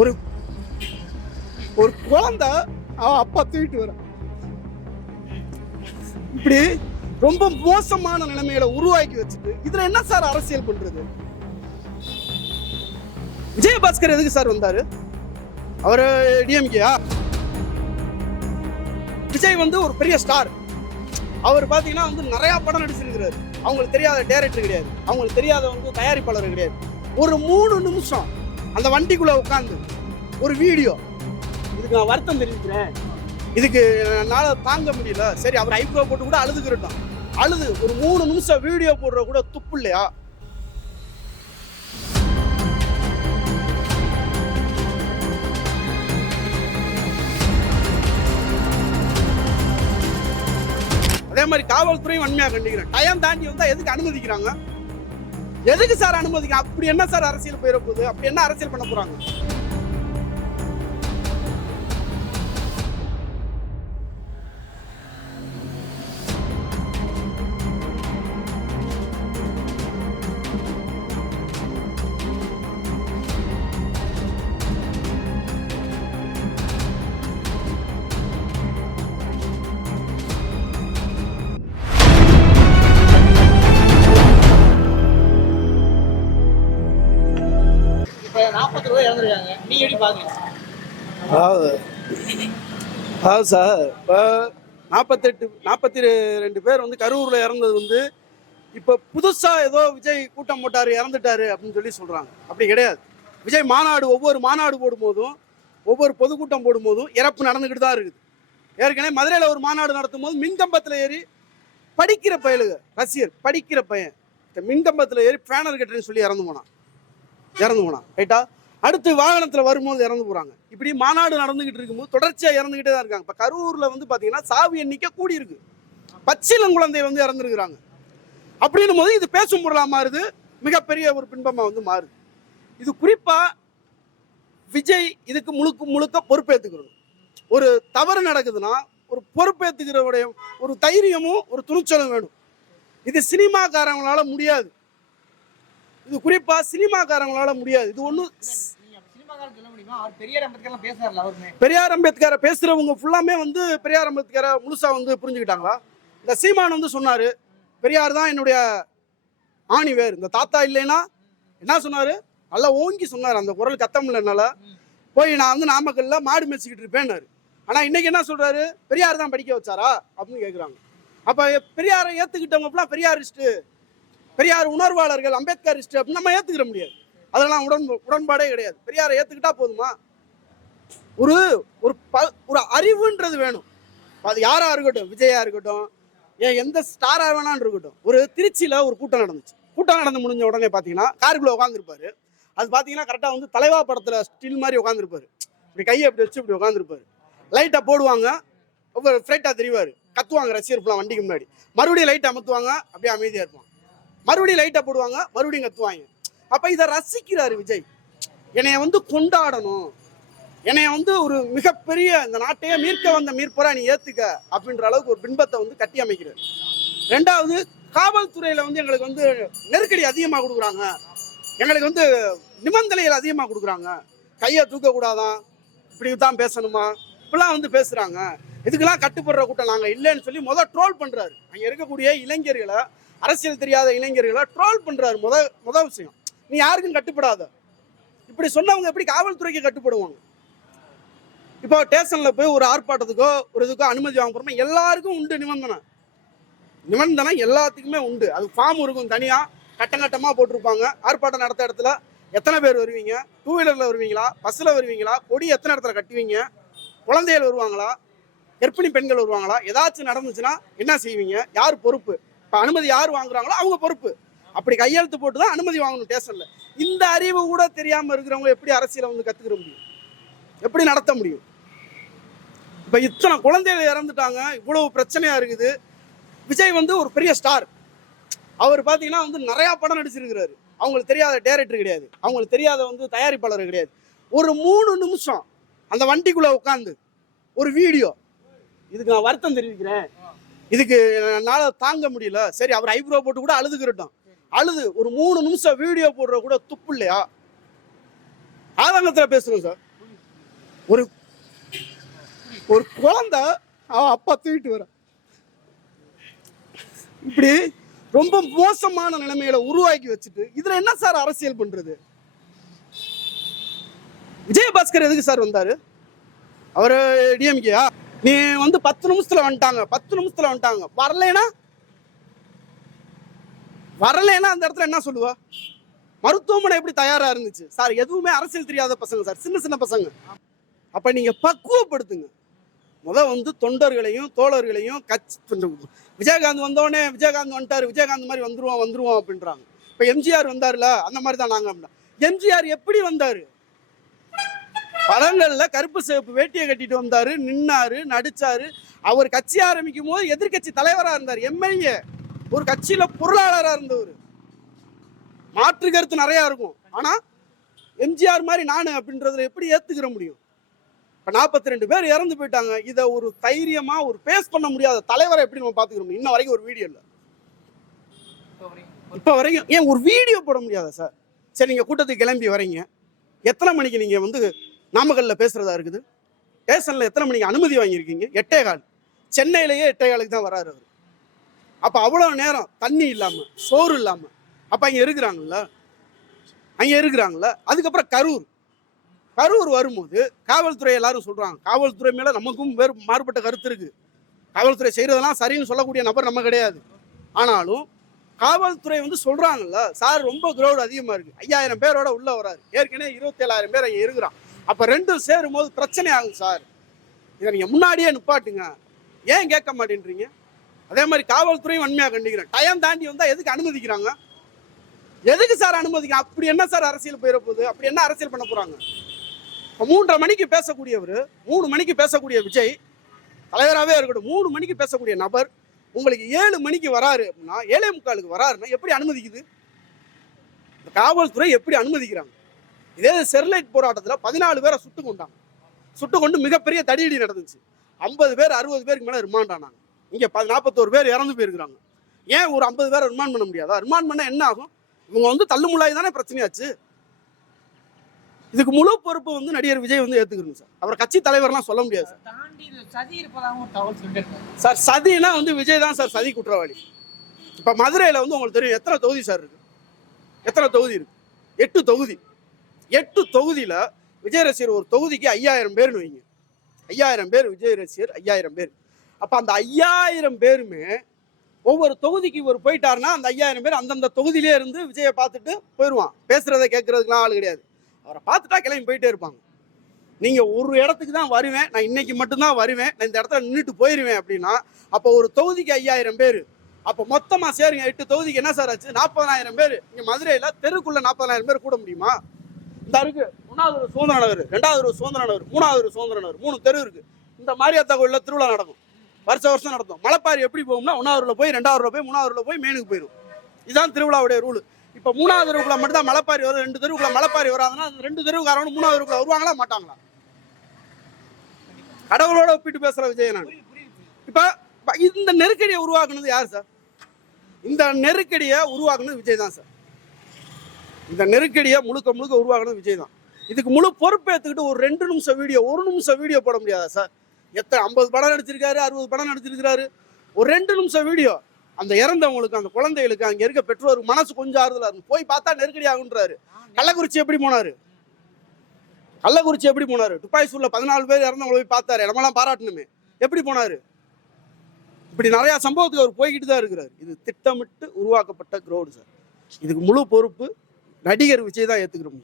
ஒரு ஒரு குழந்தை அவன் அப்பா தூக்கிட்டு வர இப்படி ரொம்ப மோசமான நிலைமையில உருவாக்கி வச்சுட்டு இதுல என்ன சார் அரசியல் பண்றது? விஜயபாஸ்கர் எதுக்கு சார் வந்தாரு? அவர் டிஎம்கேயா? விஜய் வந்து ஒரு பெரிய ஸ்டார் அவர் பார்த்தீங்கன்னா வந்து நிறையா படம் நடிச்சிருக்கிறாரு. அவங்களுக்கு தெரியாத டேரக்டர் கிடையாது. அவங்களுக்கு தெரியாத வந்து தயாரிப்பாளர் கிடையாது. ஒரு மூணு நிமிஷம் அந்த வண்டிக்குள்ள உட்காந்து ஒரு வீடியோ. இதுக்கு நான் வருத்தம் தெரிவிக்கிறேன். இதுக்கு என்னால் தாங்க முடியல. சரி அவர் ஐப்ரோ போட்டு கூட அழுதுக்கிறட்டும் அழுது ஒரு மூணு நிமிஷம் வீடியோ போடுற கூட துப்பு இல்லையா? அதே மாதிரி காவல்துறையும் வன்மையாக கண்டிக்கிறேன். டயம் தாண்டி வந்தா எதுக்கு அனுமதிக்கிறாங்க? எதுக்கு சார் அனுமதிக்க? அப்படி என்ன சார் அரசியல் போயிட போகுது? அப்படி என்ன அரசியல் பண்ண போறாங்க? பத்து ரூபாய் இறந்துருக்காங்க. நீங்க எப்படி பாக்குறீங்க? அதாவது அதாவது சார் இப்போ நாற்பத்தெட்டு நாற்பத்தி ரெண்டு பேர் வந்து கரூரில் இறந்தது வந்து இப்போ புதுசாக ஏதோ விஜய் கூட்டம் போட்டார் இறந்துட்டாரு அப்படின்னு சொல்லி சொல்கிறாங்க அப்படி கிடையாது. விஜய் மாநாடு ஒவ்வொரு மாநாடு போடும்போதும் ஒவ்வொரு பொதுக்கூட்டம் போடும்போதும் இறப்பு நடந்துக்கிட்டு தான் இருக்குது. ஏற்கனவே மதுரையில் ஒரு மாநாடு நடத்தும் போது மின்கம்பத்தில் ஏறி படிக்கிற பயலுக ரசிகர் படிக்கிற பையன் இந்த மின்கம்பத்தில் ஏறி பேனர் கட்டுறேன்னு சொல்லி இறந்து போனான். இறந்து போனான். ரைட்டா? அடுத்து வாகனத்தில் வரும்போது இறந்து போகிறாங்க இப்படி மாநாடு நடந்துகிட்டு இருக்கும்போது தொடர்ச்சியாக இறந்துகிட்டே தான் இருக்காங்க. இப்போ கரூரில் வந்து பார்த்தீங்கன்னா சாவு எண்ணிக்கை கூடி இருக்கு வந்து இறந்துருக்குறாங்க. அப்படின்னும் போது இது பேசும் பொருளாக மாறுது. மிகப்பெரிய ஒரு பின்பமாக வந்து மாறுது. இது குறிப்பாக விஜய் இதுக்கு முழுக்க முழுக்க பொறுப்பேற்றுக்கணும் ஒரு தவறு நடக்குதுன்னா ஒரு பொறுப்பேற்றுக்கிறவுடைய ஒரு தைரியமும் ஒரு துணிச்சலும் வேணும். இது சினிமாக்காரங்களால முடியாது. இது குறிப்பாக சினிமாக்காரங்களால முடியாது. இது ஒன்றும் பெரியார் அம்பேத்கரை பேசுறவங்க ஃபுல்லாமே வந்து பெரியார் அம்பேத்கரை முழுசா வந்து புரிஞ்சுக்கிட்டாங்களா? இந்த சீமான் வந்து சொன்னாரு பெரியார் தான் என்னுடைய ஆணி வேர் இந்த தாத்தா இல்லைன்னா என்ன சொன்னாரு? நல்லா ஓங்கி சொன்னார் அந்த குரல் கத்த முடியலனால போய் நான் வந்து நாமக்கல்ல மாடு மேய்ச்சிக்கிட்டு இருப்பேன்னாரு. ஆனா இன்னைக்கு என்ன சொல்றாரு? பெரியார் தான் படிக்க வச்சாரா? அப்படின்னு கேட்குறாங்க அப்ப பெரியாரை ஏத்துக்கிட்டவங்க ஃபுல்லா பெரியாரிஸ்ட் பெரியார் உணர்வாளர்கள் அம்பேத்கரிஸ்ட் அப்படின்னு நம்ம ஏத்துக்கிற முடியாது. அதெல்லாம் உடன் உடன்பாடே கிடையாது. பெரியாரை ஏத்துக்கிட்டா போதுமா? ஒரு ஒரு ப ஒரு அறிவுன்றது வேணும். அது யாரா இருக்கட்டும் விஜயா இருக்கட்டும் ஏன் எந்த ஸ்டாரா வேணான்னு இருக்கட்டும். ஒரு திருச்சியில ஒரு கூட்டம் நடந்துச்சு. கூட்டம் நடந்து முடிஞ்ச உடனே பார்த்தீங்கன்னா காருக்குள்ள உட்காந்துருப்பாரு அது பார்த்தீங்கன்னா கரெக்டாக வந்து தலைவா படத்துல ஸ்டில் மாதிரி உட்காந்துருப்பாரு இப்படி கையை இப்படி வச்சு இப்படி உட்காந்துருப்பாரு லைட்டை போடுவாங்க ஒவ்வொரு ஃப்ரைட்டாக தெரிவார். கத்துவாங்க ரசிகர் ஃபுல்லாக வண்டிக்கு முன்னாடி. மறுபடியும் லைட் அமுத்துவாங்க அப்படியே அமைதியாக இருப்பான். மறுபடியும் லைட்டை போடுவாங்க மறுபடியும் கத்துவாங்க. அப்போ இதை ரசிக்கிறாரு விஜய். என்னைய வந்து கொண்டாடணும். என்னைய வந்து ஒரு மிகப்பெரிய இந்த நாட்டையே மீட்க வந்த மீட்பரா நீ ஏத்துக்க அப்படின்ற அளவுக்கு ஒரு பின்பத்தை வந்து கட்டி அமைக்கிறார். ரெண்டாவது காவல்துறையில வந்து எங்களுக்கு வந்து நெருக்கடி அதிகமாக கொடுக்குறாங்க. எங்களுக்கு வந்து நிபந்தனைகள் அதிகமாக கொடுக்குறாங்க. கையை தூக்கக்கூடாதான் இப்படி தான் பேசணுமா? இப்படிலாம் வந்து பேசுறாங்க. இதுக்கெல்லாம் கட்டுப்படுற கூட்டம் நாங்கள் இல்லைன்னு சொல்லி முதல் ட்ரோல் பண்ணுறாரு அங்கே இருக்கக்கூடிய இளைஞர்களை அரசியல் தெரியாத இளைஞர்களை ட்ரோல் பண்ணுறாரு முத முத விஷயம். நீ யாருக்கும் கட்டுப்படாத. இப்படி சொன்னவங்க எப்படி காவல்துறைக்கு கட்டுப்படுவாங்க? இப்போ ஸ்டேஷனில் போய் ஒரு ஆர்ப்பாட்டத்துக்கோ ஒரு இதுக்கோ அனுமதி வாங்க போறோமா எல்லாருக்கும் உண்டு நிபந்தனை. நிபந்தனை எல்லாத்துக்குமே உண்டு. அது ஃபார்ம் இருக்கும் தனியாக கட்டம் கட்டமாக போட்டிருப்பாங்க. ஆர்ப்பாட்டம் நடத்த இடத்துல எத்தனை பேர் வருவீங்க? டூ வீலரில் வருவீங்களா? பஸ்ஸில் வருவீங்களா? கொடி எத்தனை இடத்துல கட்டுவீங்க? குழந்தைகள் வருவாங்களா? கர்ப்பிணி பெண்கள் வருவாங்களா? ஏதாச்சும் நடந்துச்சுன்னா என்ன செய்வீங்க? யார் பொறுப்பு? இப்போ அனுமதி யார் வாங்குறாங்களோ அவங்க பொறுப்பு. அப்படி கையெழுத்து போட்டு தான் அனுமதி வாங்கணும் ஸ்டேஷனில். இந்த அறிவு கூட தெரியாமல் இருக்கிறவங்க எப்படி அரசியலை வந்து கற்றுக்கிற முடியும்? எப்படி நடத்த முடியும்? இப்போ இத்தனை குழந்தைகள் இறந்துட்டாங்க இவ்வளவு பிரச்சனையாக இருக்குது. விஜய் வந்து ஒரு பெரிய ஸ்டார் அவர் பார்த்தீங்கன்னா வந்து நிறையா படம் நடிச்சிருக்கிறாரு. அவங்களுக்கு தெரியாத டேரக்டர் கிடையாது. அவங்களுக்கு தெரியாத வந்து தயாரிப்பாளர் கிடையாது. ஒரு மூணு நிமிஷம் அந்த வண்டிக்குள்ளே உட்காந்து ஒரு வீடியோ இதுக்கு நான் வருத்தம் தெரிவிக்கிறேன். இதுக்கு என்னால் தாங்க முடியல. சரி அவர் ஐப்ரோ போட்டு கூட அழுதுகிறட்டும் அழுது. ஒரு மூணு நிமிஷம் வீடியோ போடுற கூட துப்பு இல்லையா? ஆதங்கத்தில் பேசுறோம் சார் ஒரு ஒரு குழந்தை அவன் அப்பா தூக்கிட்டு வர இப்படி ரொம்ப மோசமான நிலைமையில உருவாக்கி வச்சுட்டு இதுல என்ன சார் அரசியல் பண்றது? விஜயபாஸ்கர் எதுக்கு சார் வந்தாரு? அவரு டிஎம்கேயா நீ வந்து பத்து நிமிஷத்துல வந்துட்டாங்க பத்து நிமிஷத்துல வந்துட்டாங்க. வரலைன்னா வரலைன்னா அந்த இடத்துல என்ன சொல்லுவா? மருத்துவமனை எப்படி தயாரா இருந்துச்சு? சார் எதுவுமே அரசியல் தெரியாத பசங்க சார் சின்ன சின்ன பசங்க. அப்ப நீங்க பக்குவப்படுத்துங்க. முத வந்து தொண்டர்களையும் தோழர்களையும் கட்சி விஜயகாந்த் வந்தோடனே விஜயகாந்த் வந்துட்டாரு விஜயகாந்த் மாதிரி வந்துருவோம் வந்துருவோம் அப்படின்றாங்க. இப்ப எம்ஜிஆர் வந்தாருல அந்த மாதிரி தான் நாங்க அப்படின்னா. எம்ஜிஆர் எப்படி வந்தாரு? படங்கள்ல கருப்பு சிவப்பு வேட்டியை கட்டிட்டு வந்தாரு நின்னாரு நடிச்சாரு. அவர் கட்சி ஆரம்பிக்கும் போது எதிர்க்கட்சி தலைவரா இருந்தார் எம்எல்ஏ. ஒரு கட்சியில பொருளாளராக இருந்தவர். மாற்று கருத்து நிறைய இருக்கும். ஆனா எம்ஜிஆர் மாதிரி நானு அப்படின்றதுல எப்படி ஏத்துக்கிற முடியும்? இப்ப நாற்பத்தி ரெண்டு பேர் இறந்து போயிட்டாங்க. இதை ஒரு தைரியமா ஒரு பேஸ் பண்ண முடியாத தலைவரை எப்படி நம்ம பாத்துக்கிற முடியும்? இன்ன வரைக்கும் ஒரு வீடியோ இல்ல. இப்ப வரைக்கும் ஏன் ஒரு வீடியோ போட முடியாதா சார் சரி நீங்க கூட்டத்துக்கு கிளம்பி வரீங்க. எத்தனை மணிக்கு நீங்க வந்து நாமக்கல்ல பேசுறதா இருக்குது? ஸ்டேஷன்ல எத்தனை மணிக்கு அனுமதி வாங்கியிருக்கீங்க? எட்டே கால் சென்னையிலேயே எட்டே காலுக்கு தான் வராரு அவர். அப்போ அவ்வளோ நேரம் தண்ணி இல்லாமல் சோறு இல்லாமல் அப்போ அங்கே இருக்கிறாங்கல்ல? அங்கே இருக்கிறாங்கல்ல? அதுக்கப்புறம் கரூர். கரூர் வரும்போது காவல்துறை எல்லாரும் சொல்கிறாங்க காவல்துறை மேலே நமக்கும் வேறு மாறுபட்ட கருத்து இருக்குது காவல்துறை செய்கிறதெல்லாம் சரின்னு சொல்லக்கூடிய நபர் நம்ம கிடையாது. ஆனாலும் காவல்துறை வந்து சொல்கிறாங்கல்ல சார் ரொம்ப க்ரௌடு அதிகமாக இருக்குது ஐயாயிரம் பேரோட உள்ளே வராரு. ஏற்கனவே இருபத்தேழாயிரம் பேர் அங்கே இருக்கிறான். அப்போ ரெண்டும் சேரும் போது பிரச்சனை ஆகும் சார். இதை நீங்கள் முன்னாடியே நிப்பாட்டுங்க. ஏன் கேட்க மாட்டேன்றீங்க? அதே மாதிரி காவல்துறையும் வன்மையாக கண்டிக்கிறேன். டயம் தாண்டி வந்தால் எதுக்கு அனுமதிக்கிறாங்க? எதுக்கு சார் அனுமதிக்க? அப்படி என்ன சார் அரசியல் போயிட போகுது? அப்படி என்ன அரசியல் பண்ண போகிறாங்க இப்போ மூன்றரை மணிக்கு பேசக்கூடியவர் மூணு மணிக்கு பேசக்கூடிய விஜய் தலைவராகவே இருக்கட்டும் மூணு மணிக்கு பேசக்கூடிய நபர் உங்களுக்கு ஏழு மணிக்கு வராரு அப்படின்னா ஏழே முக்காலுக்கு வராருன்னா எப்படி அனுமதிக்குது? இந்த காவல்துறை எப்படி அனுமதிக்கிறாங்க? இதே ஸ்டெர்லைட் போராட்டத்தில் பதினாலு பேரை சுட்டு கொண்டாங்க. சுட்டு கொண்டு மிகப்பெரிய தடியடி நடந்துச்சு. ஐம்பது பேர் அறுபது பேருக்கு மேலே ரிமாண்ட் ஆனாங்க. இங்கே நாற்பத்தோரு பேர் இறந்து போயிருக்கிறாங்க. ஏன் ஒரு ஐம்பது பேரை ரிமாண்ட் பண்ண முடியாதா? ரிமாண்ட் பண்ண என்ன ஆகும்? இவங்க வந்து தள்ளுமுள்ளாய் தானே பிரச்சனையாச்சு? இதுக்கு முழு பொறுப்பு வந்து நடிகர் விஜய் வந்து ஏத்துக்கணும் சார். அவர் கட்சி தலைவர்லாம் சொல்ல முடியாது சார். சார் சதினா வந்து விஜய் தான் சார் சதி குற்றவாளி. இப்போ மதுரையில் வந்து உங்களுக்கு தெரியும் எத்தனை தொகுதி சார் இருக்கு? எத்தனை தொகுதி இருக்கு? எட்டு தொகுதி. எட்டு தொகுதியில் விஜய் ரசிகர் ஒரு தொகுதிக்கு ஐயாயிரம் பேர்னு வைங்க. ஐயாயிரம் பேர் விஜய் ரசிகர் ஐயாயிரம் பேர். அப்போ அந்த ஐயாயிரம் பேருமே ஒவ்வொரு தொகுதிக்கு இவர் போயிட்டாருன்னா அந்த ஐயாயிரம் பேர் அந்தந்த தொகுதியிலே இருந்து விஜயை பார்த்துட்டு போயிடுவான் பேசுகிறத கேட்குறதுக்குலாம் ஆள் கிடையாது. அவரை பார்த்துட்டா கிளம்பி போயிட்டே இருப்பாங்க. நீங்கள் ஒரு இடத்துக்கு தான் வருவேன். நான் இன்னைக்கு மட்டும்தான் வருவேன். நான் இந்த இடத்துல நின்றுட்டு போயிடுவேன் அப்படின்னா அப்போ ஒரு தொகுதிக்கு ஐயாயிரம் பேர் அப்போ மொத்தமாக சேருங்க. எட்டு தொகுதிக்கு என்ன சார் ஆச்சு? நாற்பதாயிரம் பேர். இங்கே மதுரையில் தெருக்குள்ளே நாற்பதாயிரம் பேர் கூட முடியுமா? இந்த இருக்கு. ஒன்றாவது ஒரு சுதந்திர நகர் ரெண்டாவது ஒரு சுதந்திர நகர் மூணாவது ஒரு சுதந்திர நகர் மூணு தெரு இருக்குது இந்த மாரியாத்தா கோயிலில் திருவிழா நடக்கும். வருஷம் வருஷம் நடத்தும். மலைப்பாரி எப்படி போகும்னா ஒன்றாவதுல போய் ரெண்டாவதுல போய் மூணாவதுல போய் மேனுக்கு போயிடும் இதுதான் திருவிழாவுடைய ரூல் இப்போ மூணாவது தெருவுக்குள்ள மட்டும் தான் மலைப்பாரி வரும் ரெண்டு தெருவுக்குள்ள மலைப்பாரி வராதுன்னா ரெண்டு தெருவுக்காரவங்க மூணாவது தெருவுக்குள்ள வருவாங்களா மாட்டாங்களா? கடவுளோட ஒப்பிட்டு பேசுற விஜய் நான். இப்போ இந்த நெருக்கடியை உருவாக்குனது யார் சார்? இந்த நெருக்கடியை உருவாக்குனது விஜய் தான் சார். இந்த நெருக்கடியை முழுக்க முழுக்க உருவாக்குனது விஜய் தான். இதுக்கு முழு பொறுப்பேற்றுக்கிட்டு ஒரு ரெண்டு நிமிஷம் வீடியோ ஒரு நிமிஷம் வீடியோ போட முடியாதா சார்? எத்தனை ஐம்பது படம் நடிச்சிருக்காரு அறுபது படம் நடிச்சிருக்கிறாரு. ஒரு ரெண்டு நிமிஷம் வீடியோ அந்த இறந்தவங்களுக்கு அந்த குழந்தைகளுக்கு அங்க இருக்க பெற்றோர் மனசு கொஞ்சம் ஆறுதலாக இருக்கும். போய் பார்த்தா நெருக்கடி ஆகுன்றாரு கள்ளக்குறிச்சி எப்படி போனாரு? கள்ளக்குறிச்சி எப்படி போனாரு? துப்பாய் சூரில் பதினாலு பேர் இறந்தவங்களை போய் பார்த்தாரு. நம்மளாம் பாராட்டணுமே. எப்படி போனாரு? இப்படி நிறையா சம்பவத்துக்கு அவர் போய்கிட்டு தான் இருக்கிறார். இது திட்டமிட்டு உருவாக்கப்பட்ட கிரௌடு சார் இதுக்கு முழு பொறுப்பு நடிகர் விஜய் தான் ஏத்துக்கிற முடியும்